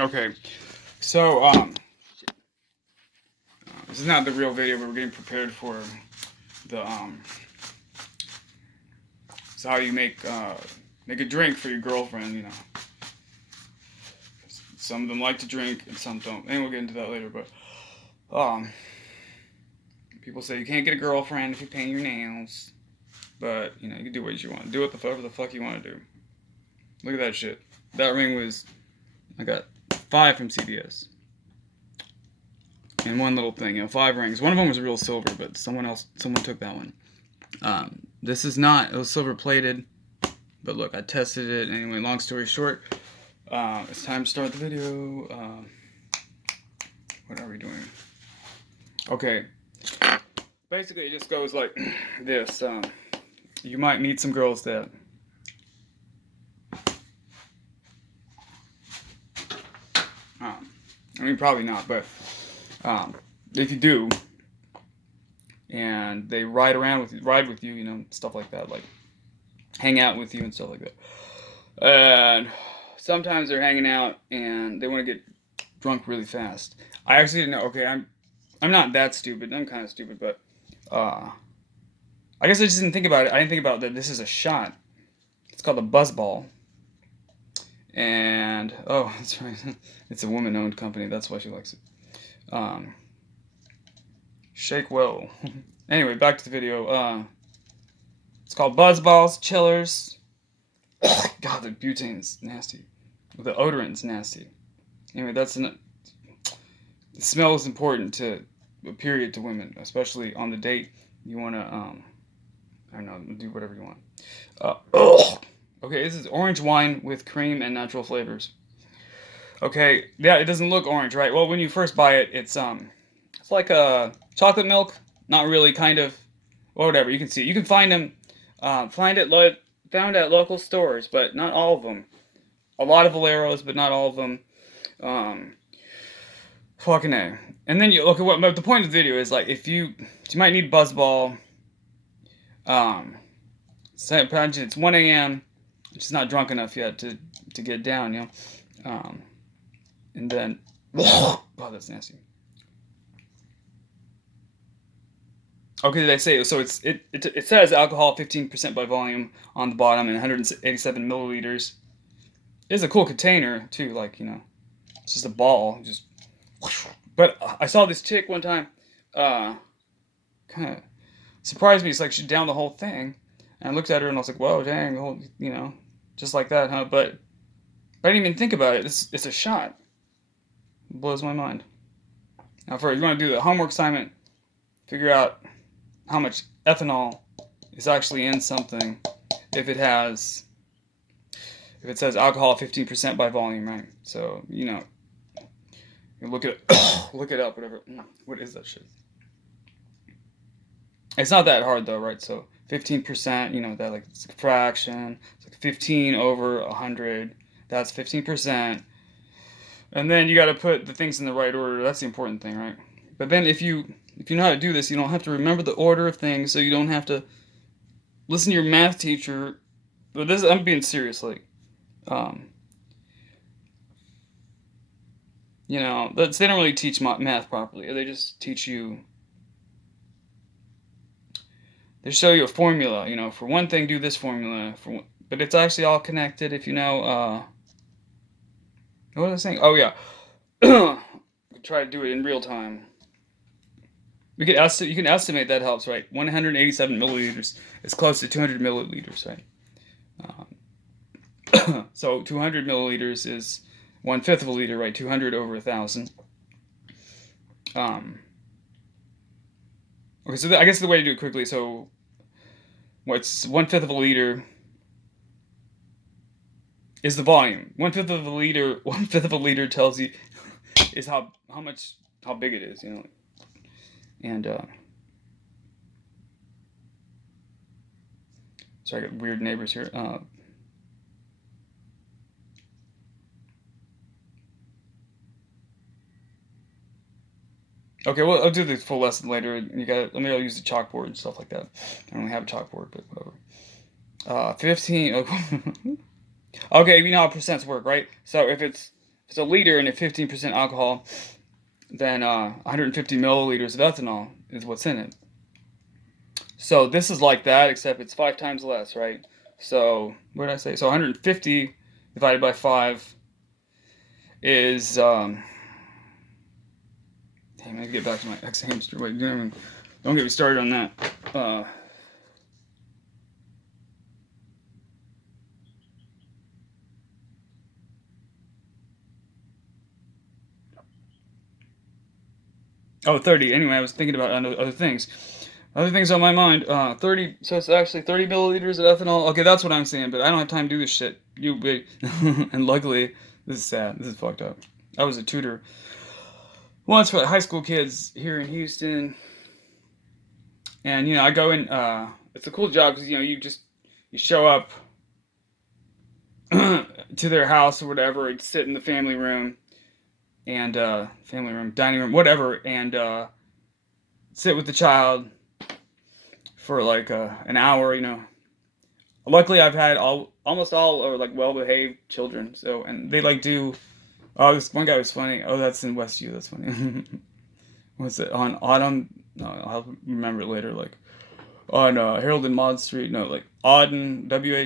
Okay, so this is not the real video, but we're getting prepared for the it's how you make a drink for your girlfriend. You know, some of them like to drink and some don't. And we'll get into that later. But um, people say you can't get a girlfriend if you paint your nails. But you know, you can do what you want. Do whatever the fuck you want to do. Look at that shit. That ring was I got 5 from CVS. And one little thing, 5 rings. One of them was real silver, but someone took that one. This is not, it was silver plated, but look, I tested it. Anyway, long story short, it's time to start the video. What are we doing? Okay, basically it just goes like this. You might meet some girls that I mean, probably not, but if you do, and they ride with you, you know, stuff like that, like hang out with you and stuff like that. And sometimes they're hanging out and they want to get drunk really fast. I actually didn't know. Okay, I'm not that stupid. I'm kind of stupid, but I guess I just didn't think about it. I didn't think about that. This is a shot. It's called a buzzball. And oh, that's right. It's a woman-owned company. That's why she likes it. Shake well. Anyway, back to the video. It's called Buzzballs Chillers. God, the butane's nasty. The odorant's nasty. Anyway, the smell is important to women, especially on the date. You want to I don't know, do whatever you want. Okay, this is orange wine with cream and natural flavors. Okay, yeah, it doesn't look orange, right? Well, when you first buy it, it's like a chocolate milk, not really, kind of, well, whatever. You can see, you can find them, found at local stores, but not all of them. A lot of Valeros, but not all of them. Um, Fucking A. And then you look at what the point of the video is, like, if you might need buzzball. It's 1 a.m. She's not drunk enough yet to get down, you know. And then, oh, that's nasty. Okay, did I say so? It says alcohol 15% by volume on the bottom and 187 milliliters. It's a cool container too, like, you know, it's just a ball, just. But I saw this chick one time, kind of surprised me. It's like she downed the whole thing, and I looked at her and I was like, "Whoa, dang, whole, you know, just like that, huh?" But I didn't even think about it. It's a shot. It blows my mind. Now, if you want to do the homework assignment, figure out how much ethanol is actually in something if it says alcohol 15% by volume, right? So, you know, you look it look it up, whatever. What is that shit? It's not that hard though, right? So 15%, you know, that, like, it's a fraction. It's like 15 over 100. That's 15%. And then you got to put the things in the right order. That's the important thing, right? But then if you know how to do this, you don't have to remember the order of things, so you don't have to listen to your math teacher. But this, I'm being serious, like, you know, they don't really teach math properly. They just teach you. They show you a formula, you know, for one thing, do this formula. But it's actually all connected if you know. What was I saying? Oh, yeah. Try to do it in real time. You can estimate, that helps, right? 187 milliliters is close to 200 milliliters, right? So 200 milliliters is 1/5 of a liter, right? 200 over 1,000. Okay, so I guess the way to do it quickly. So what's 1/5 of a liter is the volume. 1/5 of a liter. 1/5 of a liter tells you is how big it is, you know. And sorry, I got weird neighbors here. Okay, well, I'll do the full lesson later. I'll use the chalkboard and stuff like that. I don't really have a chalkboard, but whatever. 15. Okay, you know how percents work, right? So if it's if it's a liter and it's 15% alcohol, then 150 milliliters of ethanol is what's in it. So this is like that, except it's 5 times less, right? So what did I say? So 150 divided by 5 is damn, I have to get back to my ex-hamster. Wait, don't get me started on that. Oh, 30. Anyway, I was thinking about other things. Other things on my mind. 30. So it's actually 30 milliliters of ethanol. Okay, that's what I'm saying. But I don't have time to do this shit. You wait. And luckily, this is sad. This is fucked up. I was a tutor once for high school kids here in Houston, and I go in. It's a cool job because you show up to their house or whatever, and sit in the family room and family room, dining room, whatever, and sit with the child for like an hour. Luckily, I've had almost all are like well-behaved children. So, and they like do. Oh, this one guy was funny. Oh, that's in Westview. That's funny. What's it on Autumn? No, I'll remember it later. Like on Harold and Maud Street. No, like Auden, W.A.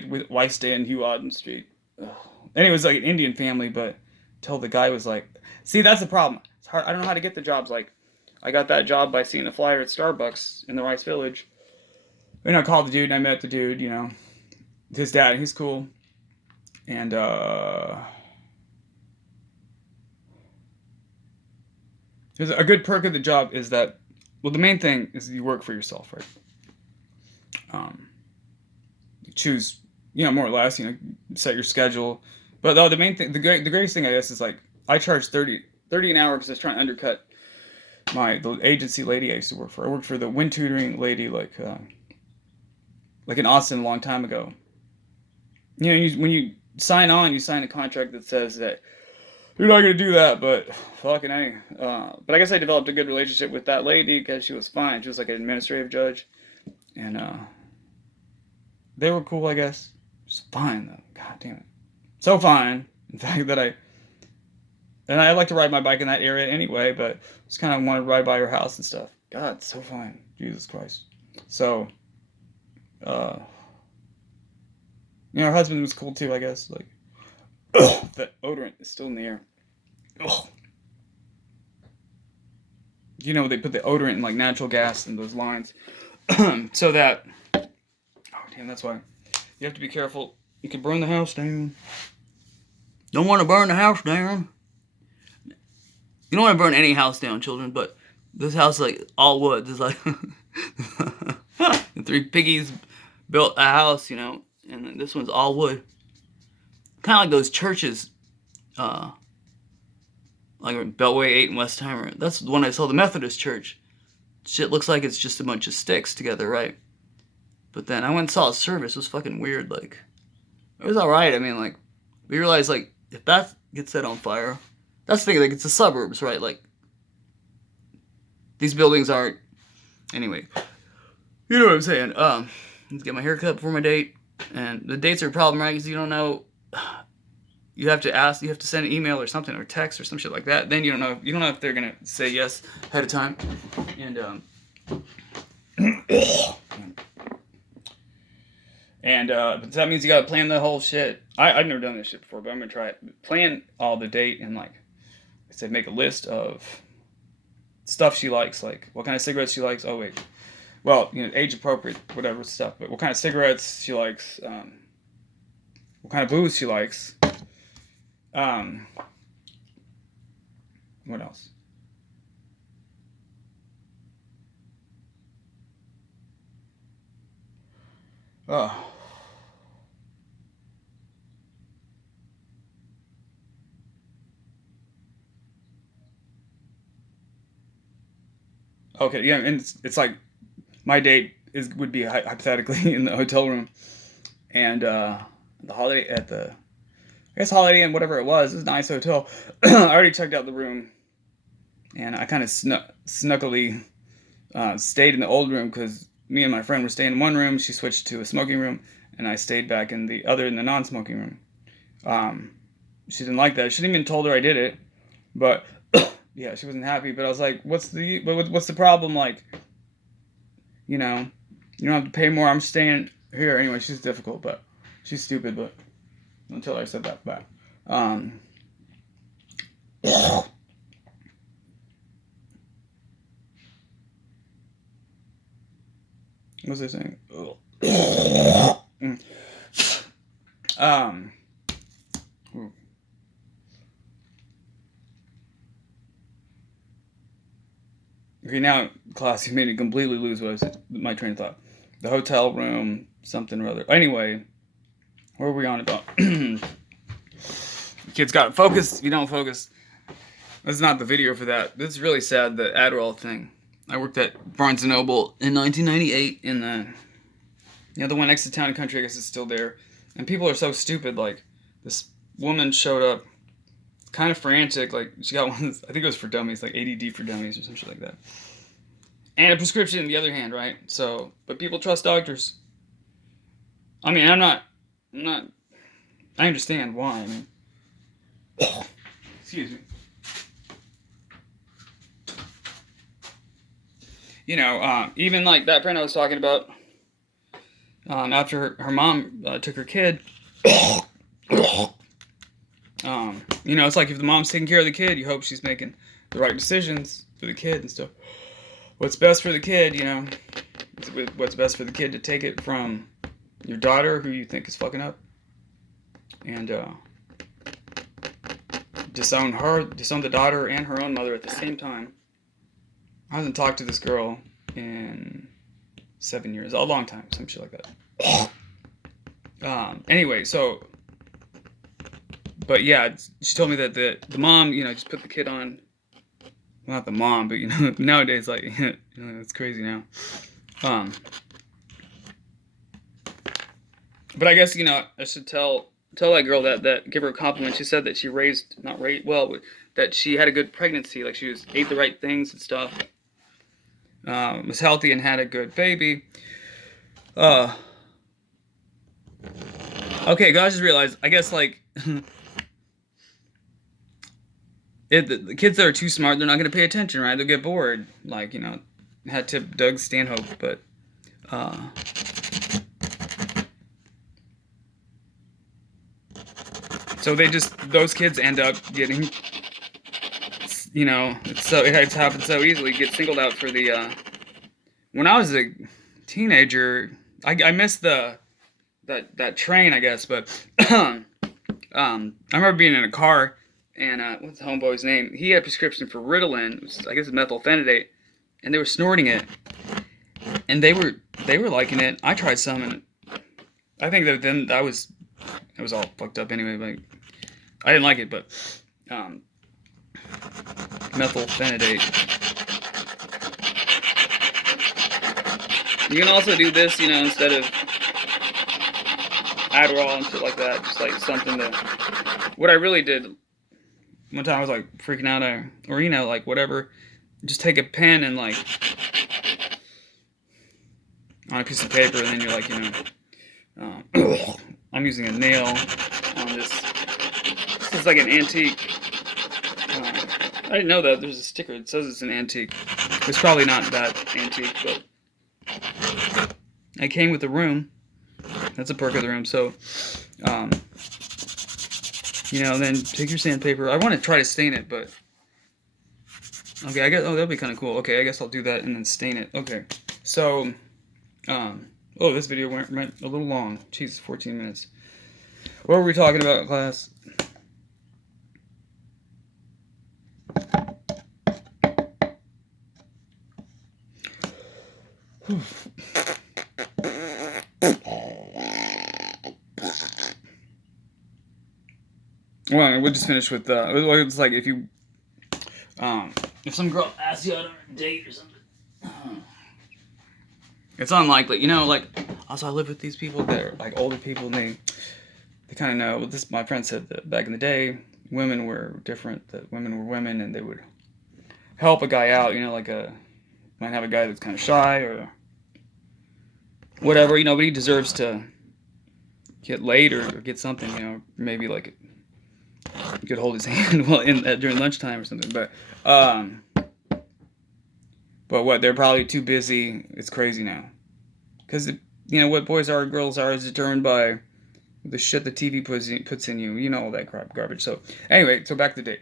and Hugh Auden Street. Ugh. And it was like an Indian family, but till the guy was like, see, that's the problem. It's hard. I don't know how to get the jobs. Like, I got that job by seeing a flyer at Starbucks in the Rice Village. And I called the dude, and I met the dude. His dad. He's cool. And there's a good perk of the job is that, well, the main thing is you work for yourself, right? You choose, more or less, set your schedule. But the main thing, the greatest thing, I guess, is like I charge 30 an hour because I was trying to undercut the agency lady I used to work for. I worked for the wind tutoring lady, like in Austin a long time ago. When you sign on, you sign a contract that says that you're not gonna do that, but fucking A. But I guess I developed a good relationship with that lady because she was fine. She was like an administrative judge, and they were cool, I guess. Just fine though. God damn it, so fine. In fact, that I like to ride my bike in that area anyway, but just kind of want to ride by her house and stuff. God, so fine. Jesus Christ. So, her husband was cool too, I guess. Like, the odorant is still in the air. Ugh. They put the odorant in like natural gas in those lines, so that. Oh damn, that's why you have to be careful. You can burn the house down. Don't want to burn the house down. You don't want to burn any house down, children. But this house is like all wood. There's like the 3 piggies built a house, and then this one's all wood. Kind of like those churches, like Beltway 8 in Westheimer. That's the one I saw, the Methodist church. Shit looks like it's just a bunch of sticks together, right? But then I went and saw a service. It was fucking weird. Like, it was alright. I mean, like, we realized, like, if that gets set on fire, that's the thing, like, it's the suburbs, right? Like, these buildings aren't. Anyway, you know what I'm saying. Let's get my hair cut before my date. And the dates are a problem, right? Because you don't know. You have to send an email or something, or text or some shit like that. Then you don't know if they're gonna say yes ahead of time. And but that means you gotta plan the whole shit. I've never done this shit before, but I'm gonna try it. Plan all the date and, like I said, make a list of stuff she likes, like what kind of cigarettes she likes. Oh wait, well, age appropriate, whatever stuff. But what kind of cigarettes she likes, what kind of booze she likes. What else? Oh. Okay, yeah, and it's like my date would be hypothetically in the hotel room, and the Holiday at the I guess Holiday Inn, whatever it was a nice hotel. I already checked out the room, and I kind of snuckily stayed in the old room because me and my friend were staying in one room. She switched to a smoking room, and I stayed back in the non-smoking room. she didn't like that. She didn't even told her I did it, but yeah, she wasn't happy. But I was like, what's the problem? Like, you know, you don't have to pay more. I'm staying here anyway. She's difficult, but she's stupid. But until I said that back, what was I saying? Um. Okay, now, class, you made me completely lose my train of thought. The hotel room, something or other. Anyway, what were we on about? Kids got focus. If you don't focus, that's not the video for that. This is really sad, the Adderall thing. I worked at Barnes & Noble in 1998 in the one next to Town & Country, I guess it's still there. And people are so stupid, like, this woman showed up kind of frantic, like, she got one, I think it was for dummies, like ADD for dummies or some shit like that. And a prescription in the other hand, right? So, but people trust doctors. I mean, I understand why, I mean. Excuse me. You know, even like that friend I was talking about, after her mom took her kid, you know, it's like if the mom's taking care of the kid, you hope she's making the right decisions for the kid and stuff. What's best for the kid, you know, what's best for the kid to take it from your daughter, who you think is fucking up, and disown the daughter and her own mother at the same time. I haven't talked to this girl in 7 years, a long time, some shit like that. Anyway, so, but yeah, she told me that the mom, you know, just put the kid on, well, not the mom, but you know, nowadays, like, you know, it's crazy now. But I guess, you know, I should tell that girl that give her a compliment. She said that she that she had a good pregnancy, like she ate the right things and stuff. Was healthy and had a good baby. Okay, I just realized, I guess, like, the kids that are too smart, they're not going to pay attention, right? They'll get bored. Like, you know, had to Doug Stanhope, but, so those kids end up getting, you know, it happens so easily, get singled out for the, when I was a teenager, I missed that train, I guess, but, I remember being in a car, and, what's the homeboy's name? He had a prescription for Ritalin, which I guess is methylphenidate, and they were snorting it, and they were liking it. I tried some, and I think that then it was all fucked up anyway, like, I didn't like it, but, methylphenidate. You can also do this, you know, instead of Adderall and shit like that, just like something that, what I really did, one time I was like freaking out, or you know, like whatever, just take a pen and like, on a piece of paper, and then you're like, you know, I'm using a nail on this. This is like an antique. I didn't know that. There's a sticker that says it's an antique. It's probably not that antique, but I came with the room. That's a perk of the room. So, you know, then take your sandpaper. I want to try to stain it, but okay, I guess, oh, that'll be kind of cool. Okay, I guess I'll do that and then stain it. Okay, so, oh, this video went a little long. Jeez, 14 minutes. What were we talking about, class? Well, we'll just finish with, it's like if some girl asks you out on a date or something, it's unlikely, you know, like, also I live with these people that are, like, older people, and they kind of know, my friend said that back in the day, women were different, that women were women, and they would help a guy out, you know, like might have a guy that's kind of shy, or whatever, you know, but he deserves to get laid, or get something, you know, maybe like You could hold his hand while during lunchtime or something. But what? They're probably too busy. It's crazy now. Because what boys are or girls are is determined by the shit the TV puts in you. You know all that crap, garbage. So anyway, so back to the date.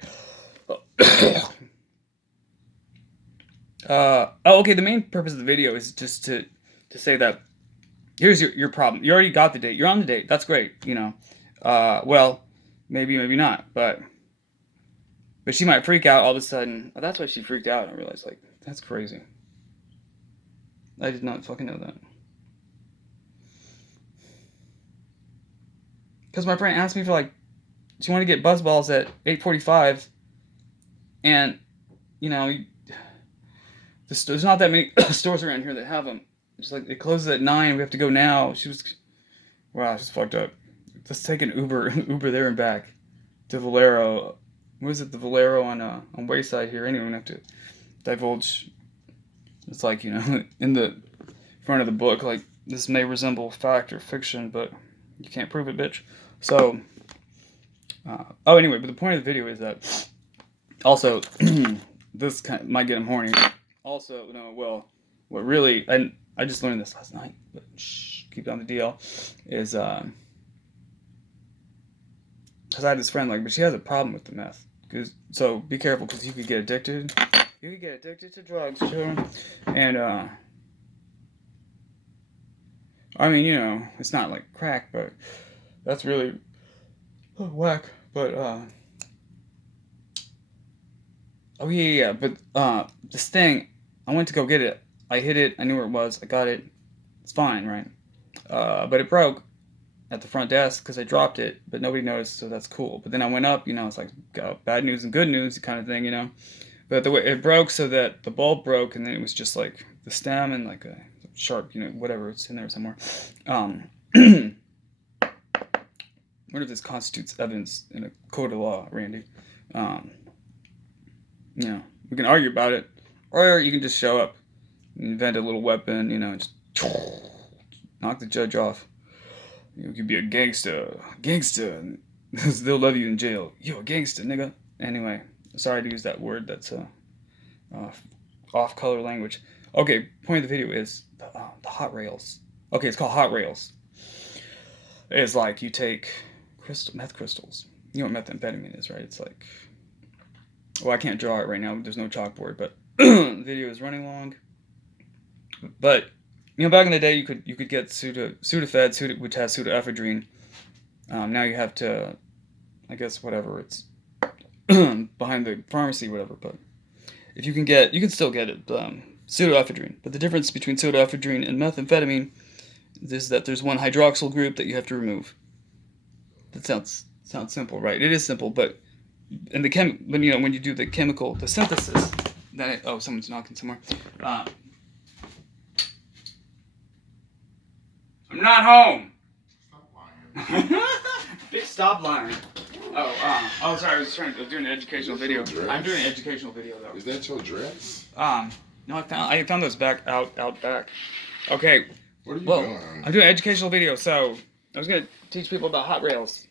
Okay. The main purpose of the video is just to say that here's your problem. You already got the date. You're on the date. That's great. Well, maybe not. But she might freak out all of a sudden. Oh, that's why she freaked out. I realized, like, that's crazy. I did not fucking know that. Because my friend asked me for, like, she wanted to get buzz balls at 8:45, and there's not that many stores around here that have them. It's like it closes at 9. We have to go now. Wow, she's fucked up. Let's take an Uber there and back to Valero. What is it? The Valero on Wayside here. Anyway, we don't have to divulge. It's like in the front of the book, like this may resemble fact or fiction, but you can't prove it, bitch. So, anyway, but the point of the video is that also this might get him horny. Also, what really, and I just learned this last night, but keep it on the DL, is because I had this friend, but she has a problem with the meth. So be careful, because you could get addicted. You could get addicted to drugs, children. And, I mean, it's not like crack, but that's really whack. But, oh, yeah. But, this thing, I went to go get it. I hit it. I knew where it was. I got it. It's fine, right? But it broke at the front desk because I dropped it, but nobody noticed, so that's cool. But then I went up, it's like got bad news and good news kind of thing, But the way it broke, so that the bulb broke, and then it was just like the stem and like a sharp, whatever, it's in there somewhere. I wonder if this constitutes evidence in a court of law, Randy. We can argue about it, or you can just show up and invent a little weapon, and just knock the judge off. You could be a gangster. They'll love you in jail. You're a gangster, nigga. Anyway, sorry to use that word. That's off-color language. Okay, point of the video is the hot rails. Okay, it's called hot rails. It's like you take meth crystals. You know what methamphetamine is, right? It's like, well, I can't draw it right now. There's no chalkboard, but the video is running long. But back in the day, you could get Sudafed, which has pseudoephedrine. Now you have to, I guess, whatever, it's behind the pharmacy, whatever. But if you can still get it, pseudoephedrine. But the difference between pseudoephedrine and methamphetamine is that there's one hydroxyl group that you have to remove. That sounds simple, right? It is simple, but when you do the synthesis, then someone's knocking somewhere. I'm not home. Stop lying. Bitch, stop lying. Sorry. I was doing an educational video. I'm doing an educational video though. Is that your dress? No, I found those out back. Okay. What are you doing? I'm doing an educational video, so I was gonna teach people about hot rails.